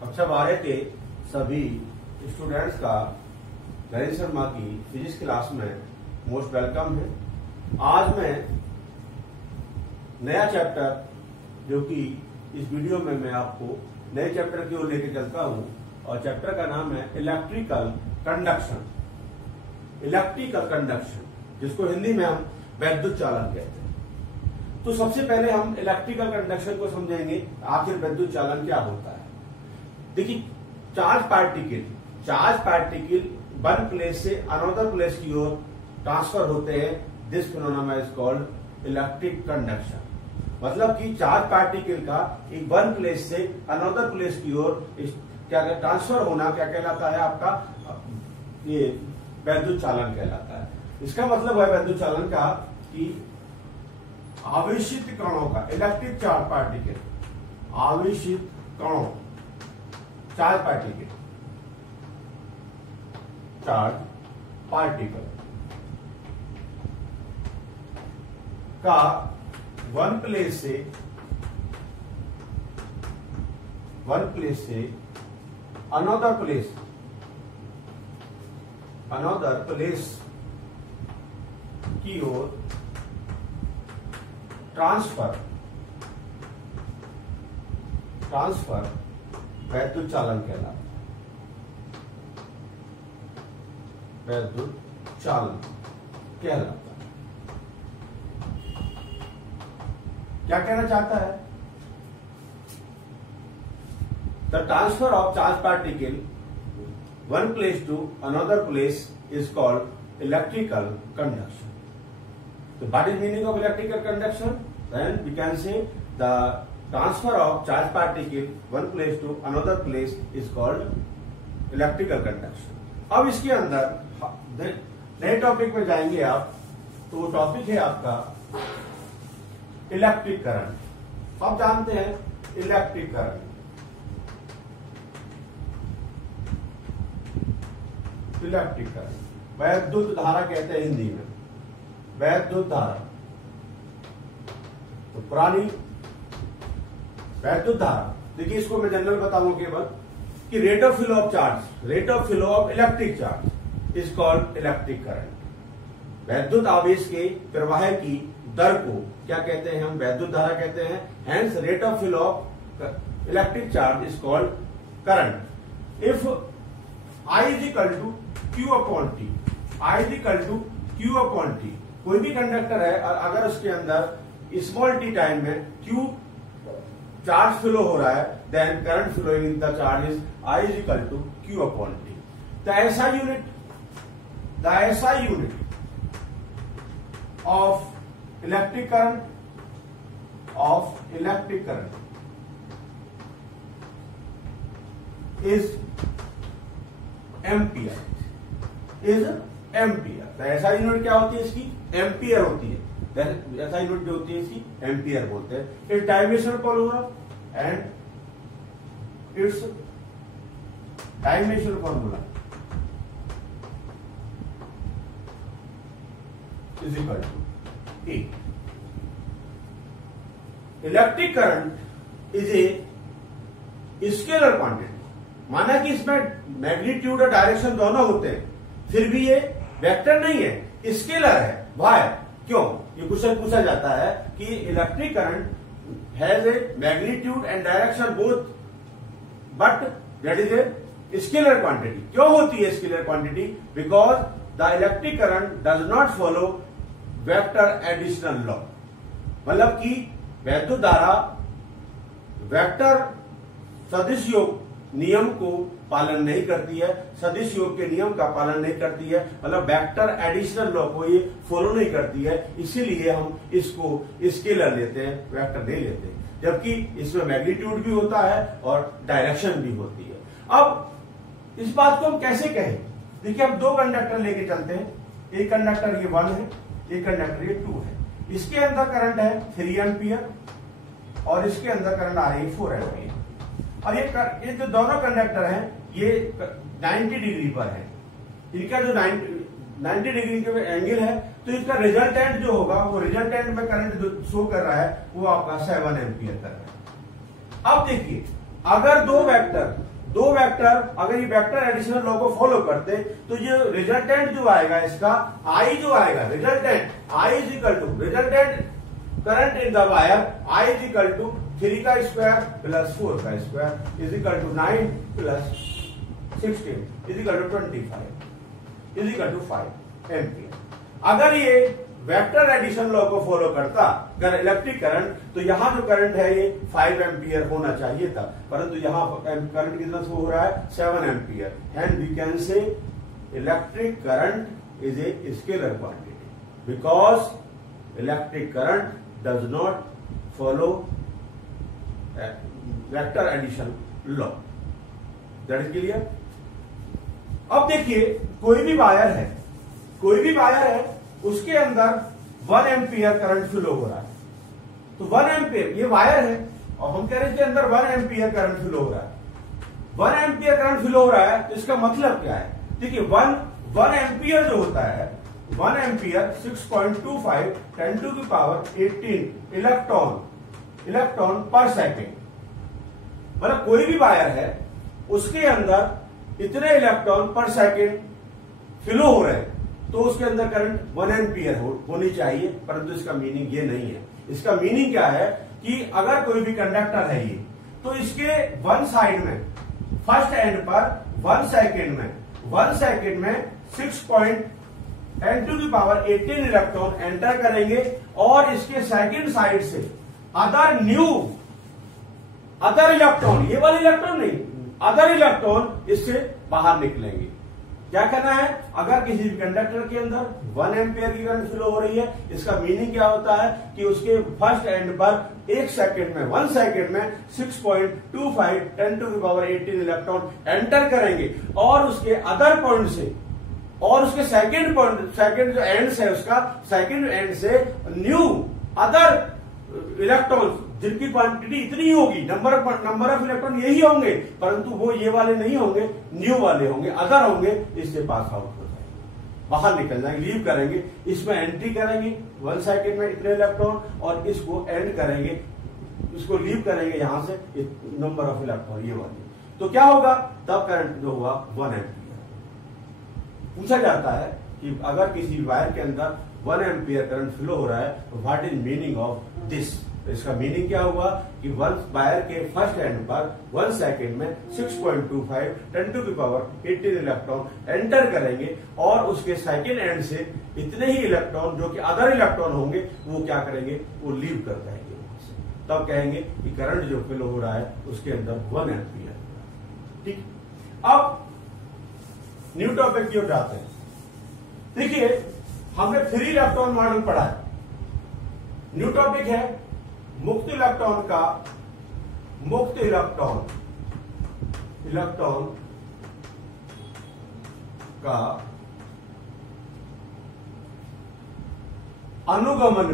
कक्षा 12 के सभी स्टूडेंट्स का नरेंद्र शर्मा की फिजिक्स क्लास में मोस्ट वेलकम है। आज मैं नया चैप्टर जो कि इस वीडियो में मैं आपको नए चैप्टर की ओर लेके चलता हूं और चैप्टर का नाम है इलेक्ट्रिकल कंडक्शन। इलेक्ट्रिकल कंडक्शन जिसको हिंदी में हम वैद्युत चालन कहते हैं। तो सबसे पहले हम इलेक्ट्रिकल कंडक्शन को समझेंगे, आखिर वैद्युत चालन क्या होता है। देखिए, चार्ज पार्टिकल वन प्लेस से अनदर प्लेस की ओर ट्रांसफर होते हैं। This phenomena is called electric conduction. मतलब कि चार्ज पार्टिकल का एक वन प्लेस से अनदर प्लेस की ओर क्या ट्रांसफर होना क्या कहलाता है, आपका ये वैद्युत चालन कहलाता है। इसका मतलब है वैद्युत चालन का कि आवेशित कणों का, इलेक्ट्रिक चार्ज पार्टिकल, आवेशित कणों, चार्ज पार्टिकल का वन प्लेस से अनदर प्लेस की ओर ट्रांसफर वैद्युत चालन कहलाता है। वैद्युत चालन कहलाता है। क्या कहना चाहता है? The transfer of charge particle one place to another place is called electrical conduction. So what is meaning of electrical conduction? Then we can say the transfer of charge particle one place to another place is called electrical conduction. अब इसके अंदर नए topic में जाएंगे आप, तो वो topic है आपका इलेक्ट्रिक करंट। आप जानते हैं इलेक्ट्रिक करंट, वैद्युत धारा कहते हैं हिंदी में, वैद्युत धारा। तो पुरानी वैद्युत धारा, देखिए इसको मैं जनरल बताऊंगा केवल कि rate of flow of electric charge is called electric current. वैद्युत आवेश के प्रवाह की दर को क्या कहते हैं? हम वैद्युत धारा कहते हैं। Hence rate of flow of electric charge is called current. If I is equal to Q upon T, I is equal to Q upon T, कोई भी कंडक्टर है और अगर उसके अंदर स्मॉल टी टाइम में Q चार्ज फ्लो हो रहा है, then current flowing in the charge is I is equal to Q upon T। The SI unit of electric current is ampere. तो ऐसा यूनिट क्या होती है इसकी? एम्पियर होती है। ऐसा यूनिट जो होती है इसकी एम्पियर बोलते हैं। इस dimensional formula and its dimensional formula is equal to A. Electric current is a scalar quantity. माना कि इसमें मैग्नीट्यूड और डायरेक्शन दोनों होते हैं, फिर भी ये वेक्टर नहीं है, स्केलर है। वाई? क्यों? ये क्वेश्चन पूछा जाता है कि electric current has a magnitude and direction both, but that is a scalar quantity. क्यों होती है scalar quantity? Because the electric current does not follow vector additional law. मतलब कि वैद्युत धारा वेक्टर सदिश योग नियम को पालन नहीं करती है, सदिश योग के नियम का पालन नहीं करती है, मतलब वेक्टर एडिशनल लॉ को ये फॉलो नहीं करती है। इसीलिए हम इसको स्केलर लेते हैं, वेक्टर नहीं लेते, जबकि इसमें मैग्नीट्यूड भी होता है और डायरेक्शन भी होती है। अब इस बात को हम कैसे कहें? देखिए, अब दो कंडक्टर लेके चलते हैं। एक कंडक्टर ये 1 है, एक कंडक्टर ये 2 है। इसके अंदर करंट है 3 एम्पियर और इसके अंदर करंट आ रही है 4 एम्पियर। और ये जो दोनों कंडक्टर हैं ये 90 डिग्री पर है। इनका जो 90 डिग्री के एंगल है, तो इसका रिजल्टेंट जो होगा वो रिजल्टेंट में करंट जो शो कर रहा है वो आपका 7 एम्पियर कर रहा है। अब देखिए अगर दो वेक्टर अगर ये वेक्टर एडिशनल लॉ को फॉलो करते तो ये रिजल्टेंट जो आएगा इसका आई जो आएगा resultant I is equal to resultant current in the wire I is equal to 3 का स्क्वायर प्लस 4 का square is equal to 9 plus 16 is equal to 25 is equal to 5 ampere. अगर ये वेक्टर एडिशन लॉ को follow करता electric current तो यहां जो current है ये 5 एम्पियर होना चाहिए था, परंतु यहां करंट कितना शो हो रहा है 7 ampere. And we can say electric current is a scalar quantity because electric current does not follow vector addition law. That is clear. अब देखिए कोई भी वायर है उसके अंदर 1 एम्पियर करंट फ्लो हो रहा है, तो 1 एम्पियर ये वायर है और हम कह रहे हैं कि अंदर 1 एम्पियर करंट फ्लो हो रहा है। 1 एम्पियर करंट फ्लो हो रहा है तो इसका मतलब क्या है? देखिए 1 एम्पियर जो होता है 1 ampere 6.25 10 to the power 18 electron per second. मतलब कोई भी वायर है उसके अंदर इतने इलेक्ट्रॉन पर सेकेंड फ्लो हो रहे हैं तो उसके अंदर करंट 1 एम्पियर होनी चाहिए, परंतु इसका मीनिंग ये नहीं है। इसका मीनिंग क्या है कि अगर कोई भी कंडक्टर है ये तो इसके वन साइड में फर्स्ट एंड पर 1 सेकेंड में 6.10 to the power 18 electron enter करेंगे और इसके सेकेंड साइड से अदर इलेक्ट्रॉन, ये वाले इलेक्ट्रॉन नहीं, अदर इलेक्ट्रॉन इससे बाहर निकलेंगे। क्या करना है? अगर किसी भी कंडक्टर के अंदर 1 एम्पियर की करंट फ्लो हो रही है, इसका मीनिंग क्या होता है कि उसके फर्स्ट एंड पर 1 सेकेंड में 6.25 10 to the power 18 electron enter करेंगे और उसके अदर पॉइंट से और उसके सेकेंड जो एंड है उसका सेकेंड एंड से न्यू अदर इलेक्ट्रॉन जिनकी क्वांटिटी इतनी होगी, नंबर ऑफ इलेक्ट्रॉन यही होंगे, परंतु वो ये वाले नहीं होंगे, न्यू वाले होंगे, अदर होंगे, इससे पास आउट हो जाएंगे, बाहर निकल जाएंगे, लीव करेंगे। इसमें एंट्री करेंगे 1 सेकेंड में इतने इलेक्ट्रॉन और इसको एंड करेंगे, इसको लीव करेंगे यहां से नंबर ऑफ इलेक्ट्रॉन ये वाले। तो क्या होगा? तब करंट जो हुआ 1 एम्पियर। पूछा जाता है कि अगर किसी वायर के अंदर 1 एम्पियर करंट फ्लो हो रहा है तो what is meaning of this? इसका मीनिंग क्या हुआ कि वायर के फर्स्ट एंड पर 1 सेकेंड में 6.25 10 to the power 18 electron enter करेंगे और उसके सेकेंड एंड से इतने ही इलेक्ट्रॉन जो कि अदर इलेक्ट्रॉन होंगे वो क्या करेंगे? वो लीव कर जाएंगे वहां से। तब कहेंगे कि करंट जो फ्लो हो रहा है उसके अंदर 1 एम्पियर। ठीक। अब न्यू टॉपिक की ओर जाते हैं। देखिए हमने 3 इलेक्ट्रॉन मॉडल पढ़ा है। न्यू टॉपिक है मुक्त इलेक्ट्रॉन का अनुगमन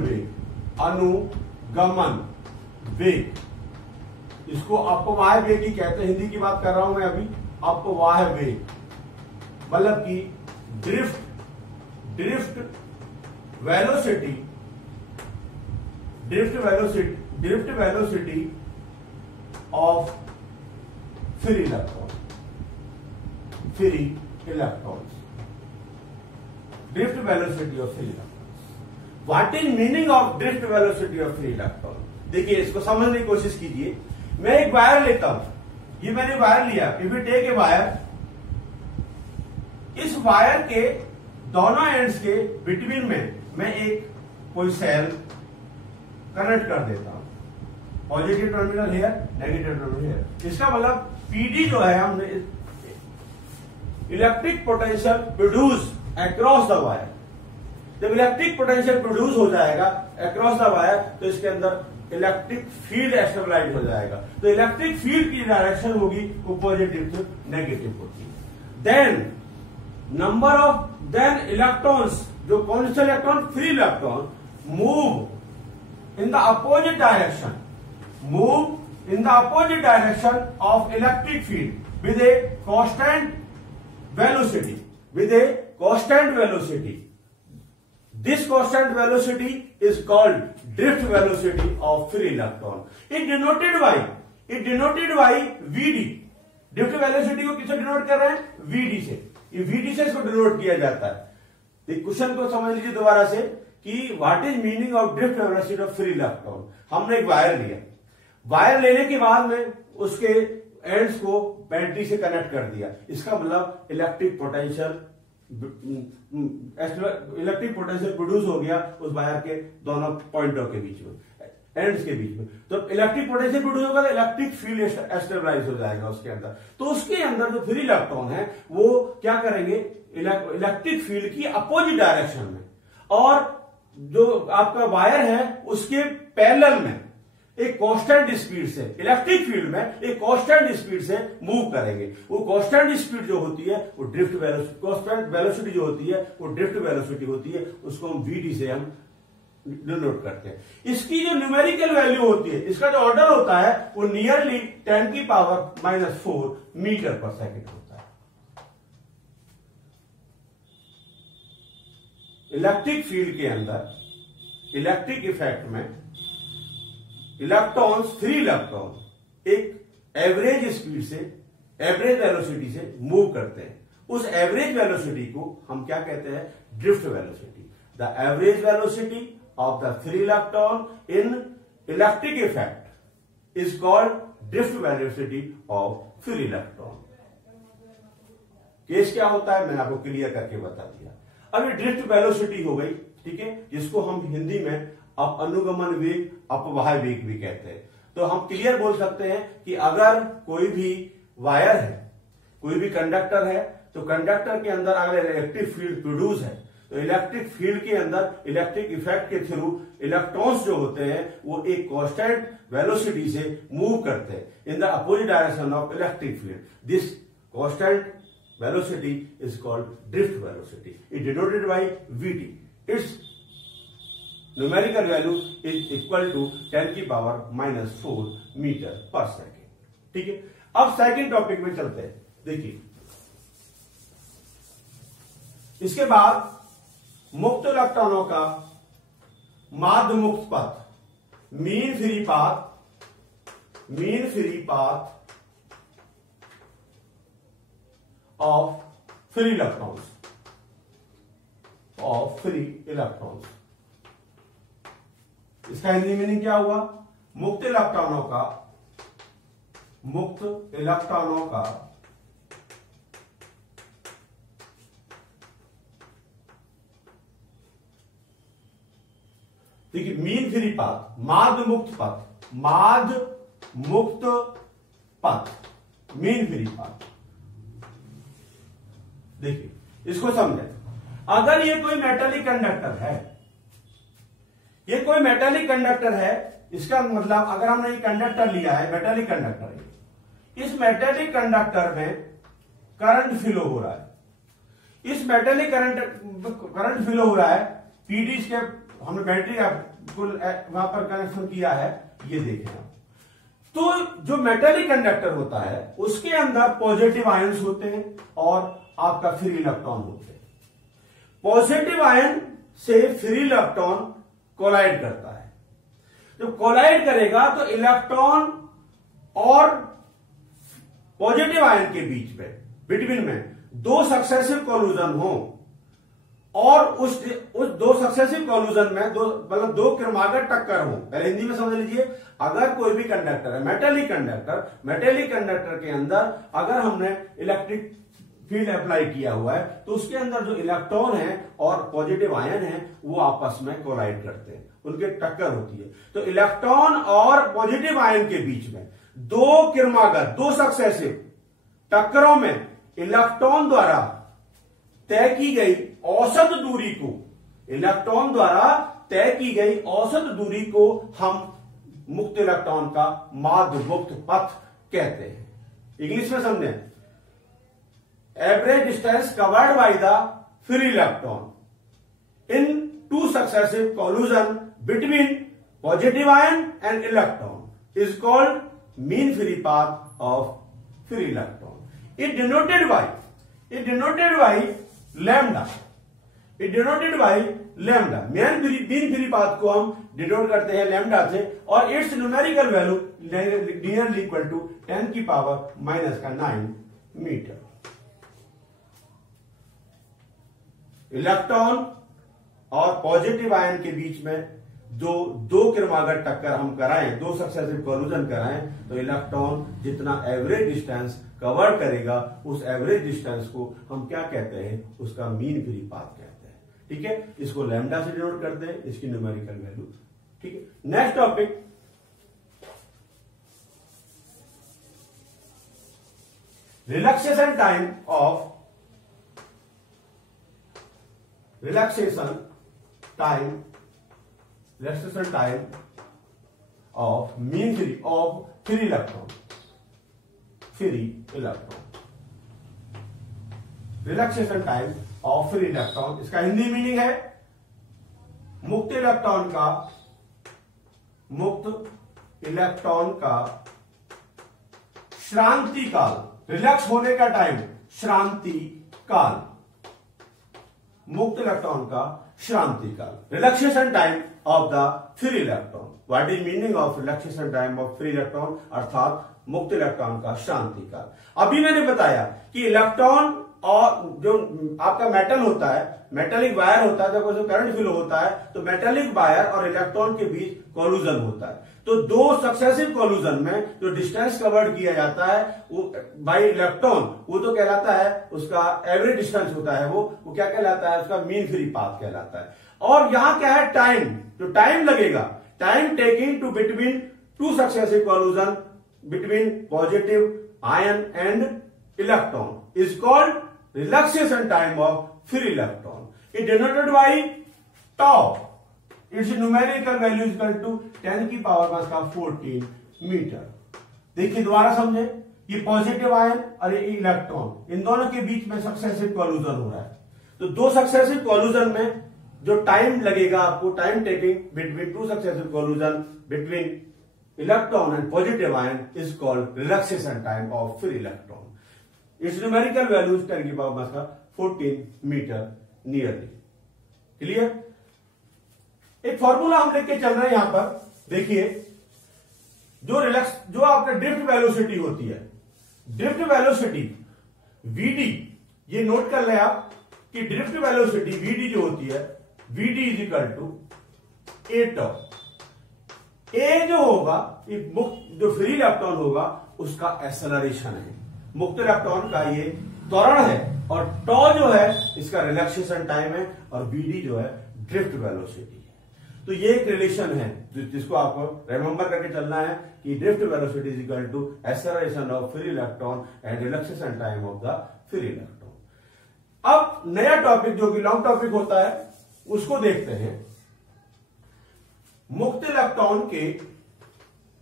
वेग, इसको अपवाह वेग ही कहते हैं। हिंदी की बात कर रहा हूं मैं अभी। अपवाह वेग मतलब कि drift velocity of free electrons. Drift velocity of free electrons. What is meaning of drift velocity of free electron? देखिए इसको समझने की कोशिश कीजिए। मैं एक वायर लेता हूं, ये मैंने वायर लिया, if you take a wire, इस वायर के दोनों एंड्स के बिटवीन में मैं एक कोई सेल कनेक्ट कर देता हूं। पॉजिटिव टर्मिनल है, नेगेटिव टर्मिनल है। इसका मतलब पीडी जो है हमने electric potential produce across the wire. जब इलेक्ट्रिक पोटेंशियल प्रोड्यूस हो जाएगा अक्रॉस द वायर तो इसके अंदर इलेक्ट्रिक फील्ड एस्टेबलाइज हो जाएगा। तो इलेक्ट्रिक फील्ड की डायरेक्शन होगी वो पॉजिटिव से नेगेटिव होगी। देन इलेक्ट्रॉन्स, जो कौन से electron? Free electron move in the opposite direction of electric field with a constant velocity. This constant velocity is called drift velocity of free electron. It denoted by it denoted by VD. Drift velocity को किससे denote कर रहे हैं? VD से। ये VD से इसको denote किया जाता है। क्वेश्चन को समझ लीजिए दोबारा से कि what is meaning of drift velocity of free electron. हमने एक वायर लिया, वायर लेने के बाद में उसके एंड्स को बैटरी से कनेक्ट कर दिया। इसका मतलब इलेक्ट्रिक पोटेंशियल प्रोड्यूस हो गया उस वायर के दोनों पॉइंटों के बीच में, एंड्स के बीच में। तो इलेक्ट्रिक पोटेंशियल प्रोड्यूस होगा तो इलेक्ट्रिक फील्ड एस्टेबलाइज हो जाएगा उसके अंदर। तो उसके अंदर जो फ्री इलेक्ट्रॉन है वो क्या करेंगे, इलेक्ट्रिक फील्ड की अपोजिट डायरेक्शन में, और जो आपका वायर है उसके पैरेलल में एक कांस्टेंट स्पीड से, इलेक्ट्रिक फील्ड में एक कांस्टेंट स्पीड से मूव करेंगे। वो कांस्टेंट स्पीड जो होती है वो ड्रिफ्ट वेलोसिटी, कांस्टेंट वेलोसिटी जो होती है वो ड्रिफ्ट वेलोसिटी होती है। उसको हम वीडी से हम डिनोट करते हैं। इसकी जो न्यूमेरिकल वैल्यू होती है, इसका जो ऑर्डर होता है वो नियरली 10⁻⁴ मीटर पर सेकेंड होता है। इलेक्ट्रिक फील्ड के अंदर इलेक्ट्रिक इफेक्ट में इलेक्ट्रॉन्स, फ्री इलेक्ट्रॉन एक एवरेज स्पीड से, एवरेज वेलोसिटी से मूव करते हैं। उस एवरेज वेलोसिटी को हम क्या कहते हैं? Drift velocity. The average velocity of the free electron in electric effect is called drift velocity of free electron. Case क्या होता है मैंने आपको क्लियर करके बता दिया। अब ये ड्रिफ्ट वेलोसिटी हो गई, ठीक है, जिसको हम हिंदी में अनुगमन वेग, अपवाह वेग भी कहते हैं। तो हम क्लियर बोल सकते हैं कि अगर कोई भी वायर है, कोई भी कंडक्टर है, तो कंडक्टर के अंदर अगर इलेक्ट्रिक फील्ड प्रोड्यूस है तो इलेक्ट्रिक फील्ड के अंदर इलेक्ट्रिक इफेक्ट के थ्रू इलेक्ट्रॉन्स जो होते हैं वो एक कांस्टेंट वेलोसिटी से मूव करते हैं in the opposite direction of electric field. This constant velocity is called drift velocity. It denoted by Vt. Its numerical value is equal to 10⁻⁴ metre पर सेकेंड। ठीक है, अब सेकेंड टॉपिक में चलते हैं। देखिए, इसके बाद मुक्त इलेक्ट्रॉनों का माध्य मुक्त पथ, mean free path of free electrons, इसका हिंदी मीनिंग क्या हुआ? मुक्त इलेक्ट्रॉनों का देखिए, मीन फ्री पाथ, माध्य मुक्त पथ, मीन फ्री पाथ। देखिए, इसको समझें। अगर ये कोई मेटालिक कंडक्टर है, इसका मतलब अगर हमने ये कंडक्टर लिया है, मेटालिक कंडक्टर है, इस मेटालिक कंडक्टर में करंट फ्लो हो रहा है। इस मेटालिक करंट फ्लो हो रहा है, पीडी के हमने बैटरी वहां पर कनेक्शन किया है, ये देखें आप। तो जो मेटालिक कंडक्टर होता है उसके अंदर पॉजिटिव आयंस होते हैं और आपका फ्री इलेक्ट्रॉन होते हैं। पॉजिटिव आयन से फ्री इलेक्ट्रॉन कोलाइड करता है। जब कोलाइड करेगा तो इलेक्ट्रॉन और पॉजिटिव आयन के बीच में, बिटवीन में दो सक्सेसिव कोल्यूजन हो, और उस दो सक्सेसिव कोल्यूजन में दो क्रमागत टक्कर हो। पहले हिंदी में समझ लीजिए, अगर कोई भी कंडक्टर है, मेटालिक कंडक्टर के अंदर अगर हमने इलेक्ट्रिक फील्ड अप्लाई किया हुआ है तो उसके अंदर जो इलेक्ट्रॉन है और पॉजिटिव आयन है वो आपस में कोलाइड करते हैं, उनके टक्कर होती है। तो इलेक्ट्रॉन और पॉजिटिव आयन के बीच में दो क्रमागत, दो सक्सेसिव टक्करों में इलेक्ट्रॉन द्वारा तय की गई औसत दूरी को हम मुक्त इलेक्ट्रॉन का माध्य मुक्त पथ कहते हैं। इंग्लिश में समझें, average distance covered by the free electron in two successive collision between positive ion and electron is called mean free path of free electron. It denoted by lambda. Mean free path को हम denote करते हैं lambda से, और its numerical value nearly equal to 10 की power minus का 9 metre. Electron और positive ion के बीच में दो क्रमागत टक्कर हम कराएं, दो सक्सेसिव कोलिजन कराएं, तो इलेक्ट्रॉन जितना एवरेज डिस्टेंस कवर करेगा उस एवरेज डिस्टेंस को हम क्या कहते हैं, उसका मीन फ्री पाथ कहते हैं। ठीक है, इसको लैम्डा से डिनोट करते हैं, इसकी न्यूमेरिकल वैल्यू। ठीक है, next topic, relaxation time of relaxation time of mean free electron relaxation time of free electron, इसका हिंदी मीनिंग है मुक्त इलेक्ट्रॉन का श्रांति काल, रिलैक्स होने का टाइम श्रांति काल, मुक्त इलेक्ट्रॉन का श्रांति काल, relaxation time of the free electron. What is meaning of relaxation time of free electron, अर्थात मुक्त इलेक्ट्रॉन का श्रांति काल। अभी मैंने बताया कि इलेक्ट्रॉन और जो आपका मेटल होता है, मेटेलिक वायर होता है, जब उसमें करंट फ्लो होता है तो मेटेलिक वायर और इलेक्ट्रॉन के बीच कोलिजन होता है। तो दो सक्सेसिव कोलिजन में जो डिस्टेंस कवर्ड किया जाता है वो बाय इलेक्ट्रॉन, वो तो कहलाता है उसका एवरेज डिस्टेंस होता है, वो क्या कहलाता है, उसका मीन फ्री पाथ कहलाता है। और यहां क्या है, टाइम, जो टाइम लगेगा, time taking to between two successive collision between positive ion and electron is called relaxation time of free electron. It denoted by tau, its numerical value is equal to 10 की power minus का 14 metre. देखिए दोबारा समझे, ये positive ion और ये electron, इन दोनों के बीच में सक्सेसिव कोलिजन हो रहा है। तो दो सक्सेसिव कोलिजन में जो टाइम लगेगा आपको, time taking between two successive collision between electron and positive ion is called relaxation time of free electron. It's numerical value 10 की पावर माइनस का 14 मीटर नियरली। क्लियर? एक फॉर्मूला हम लेके चल रहे हैं यहां पर, देखिए जो आपका ड्रिफ्ट वेलोसिटी होती है, ड्रिफ्ट वेलोसिटी वीडी, ये नोट कर ले आप कि ड्रिफ्ट वेलोसिटी वीडी जो होती है, वीडी इज इक्वल टू ए टॉ। ए जो होगा, मुक्त जो फ्री इलेक्ट्रॉन होगा उसका एक्सेलरेशन है, मुक्त इलेक्ट्रॉन का ये त्वरण है, और टॉ जो है इसका रिलैक्सेशन टाइम है, और वीडी जो है ड्रिफ्ट वेलोसिटी है। तो ये एक रिलेशन है जिसको आपको रिमेंबर करके चलना है कि drift velocity is equal to acceleration of free electron and relaxation time of the free electron. अब नया टॉपिक जो कि लॉन्ग टॉपिक होता है उसको देखते हैं। मुक्त इलेक्ट्रॉन के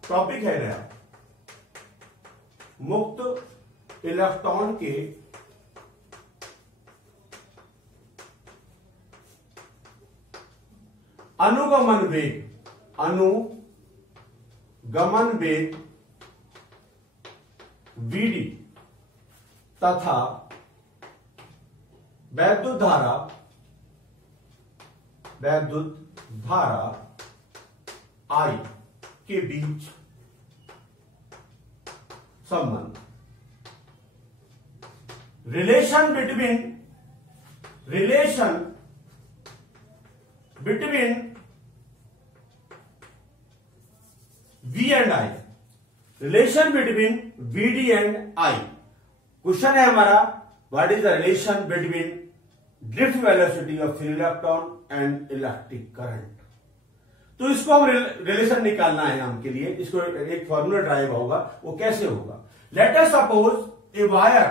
टॉपिक है नया, मुक्त इलेक्ट्रॉन के अनुगमन वेग वीडी तथा वैद्युत धारा आई के बीच संबंध, relation between V and I, relation between VD and I। Question है हमारा, what is the relation between drift velocity of free electron and electric current. तो इसको हम रिलेशन निकालना है हमके लिए, इसको एक फॉर्मूला ड्राइव होगा, वो कैसे होगा। Let us suppose a wire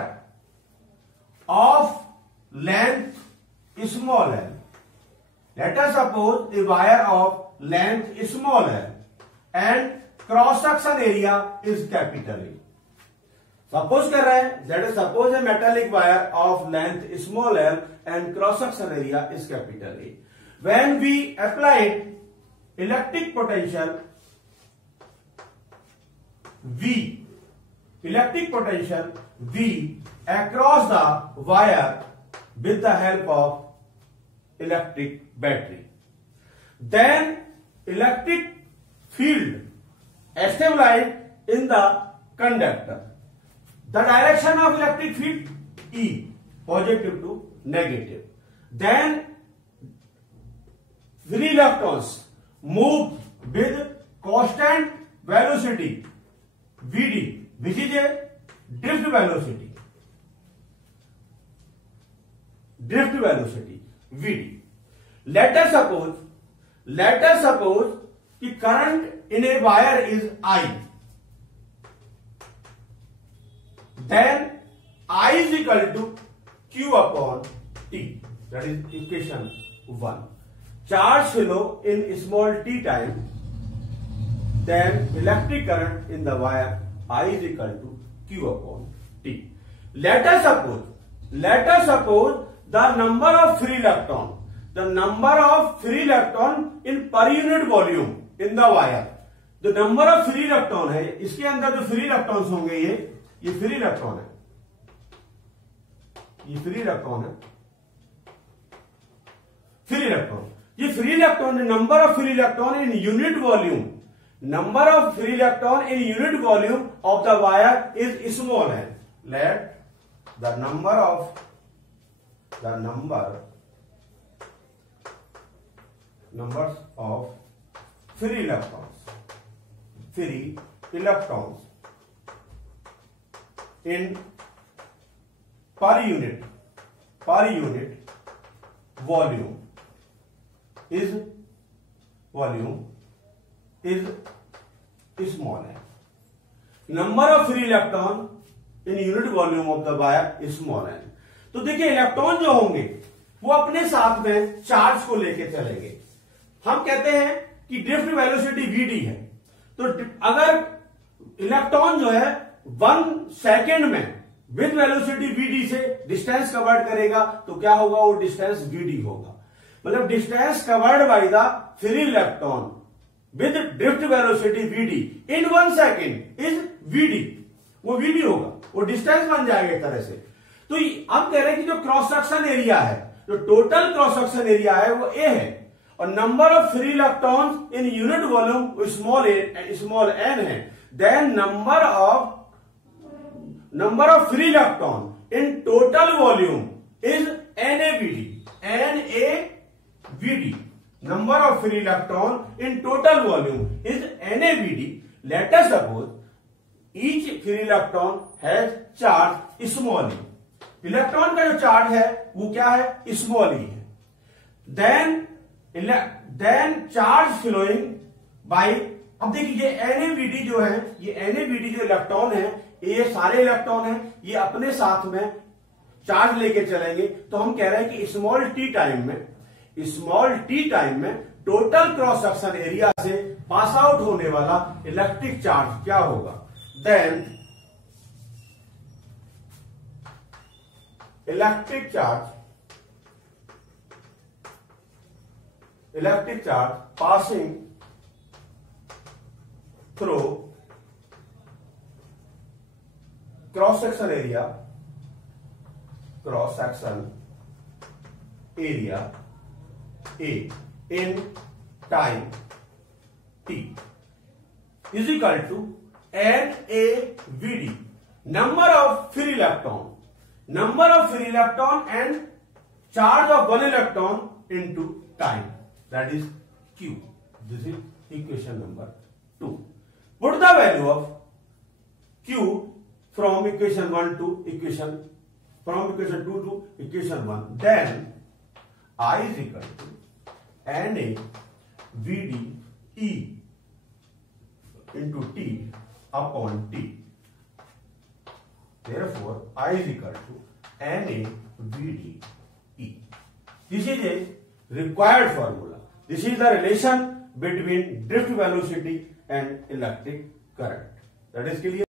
of length small है, let us suppose a wire of length small l and cross section area is capital A। Suppose कर रहे हैं, let us suppose a metallic wire of length small l and cross section area is capital A। When we applied electric potential V across the wire with the help of electric battery, then electric field stabilized in the conductor. The direction of electric field E, positive to negative. Then free electrons move with constant velocity Vd, which is a drift velocity. Drift velocity Vd. Let us suppose the current in a wire is I. Then I is equal to Q upon T. That is equation 1. Charge flow in small t time. Then electric current in the wire I is equal to Q upon T. Let us suppose the number of free electron in per unit volume in the wire. The number of free electron है, इसके अंदर जो free electrons होंगे ये free electron है, ये free electron है, free electron. ये free electron, number of free electron in unit volume, number of free electron in unit volume of the wire is small n. Let the number of free electrons in per unit volume is small n. Number of free electron in unit volume of the wire is small n. तो देखिए electron जो होंगे वो अपने साथ में charge को लेके चलेंगे. हम कहते हैं कि ड्रिफ्ट वेलोसिटी Vd है. तो अगर इलेक्ट्रॉन जो है 1 सेकेंड में विद वेलोसिटी Vd से डिस्टेंस कवर्ड करेगा तो क्या होगा, वो डिस्टेंस Vd होगा. मतलब distance covered by the free electron with drift velocity Vd in 1 second is Vd. वो Vd होगा, वो डिस्टेंस बन जाएगा एक तरह से. तो हम कह रहे हैं कि जो क्रॉस सेक्शन एरिया है, जो टोटल क्रॉस सेक्शन एरिया है वो A है और number of free electrons in unit volume small n है. Then number of free electron in total volume is NaVd. Number of free electron in total volume is NaVd. Let us suppose each free electron has charge small e. Electron का जो charge है वो क्या है, small ई है. Then charge flowing bye, अब देखिए NaVd जो है, ये NaVd जो इलेक्ट्रॉन है, ये सारे इलेक्ट्रॉन है, ये अपने साथ में चार्ज लेके चलेंगे. तो हम कह रहे हैं कि स्मॉल टी टाइम में टोटल क्रॉस सेक्शन एरिया से पास आउट होने वाला इलेक्ट्रिक चार्ज क्या होगा. Then electric charge passing through cross section area A in time t is equal to NaVd. Number of free electron and charge of one electron into time, that is Q. This is equation number 2. Put the value of Q from equation 2 to equation 1. Then I is equal to NaVd E into T upon T. Therefore, I is equal to NaVd E. This is a required formula. This is the relation between drift velocity and electric current. That is clear.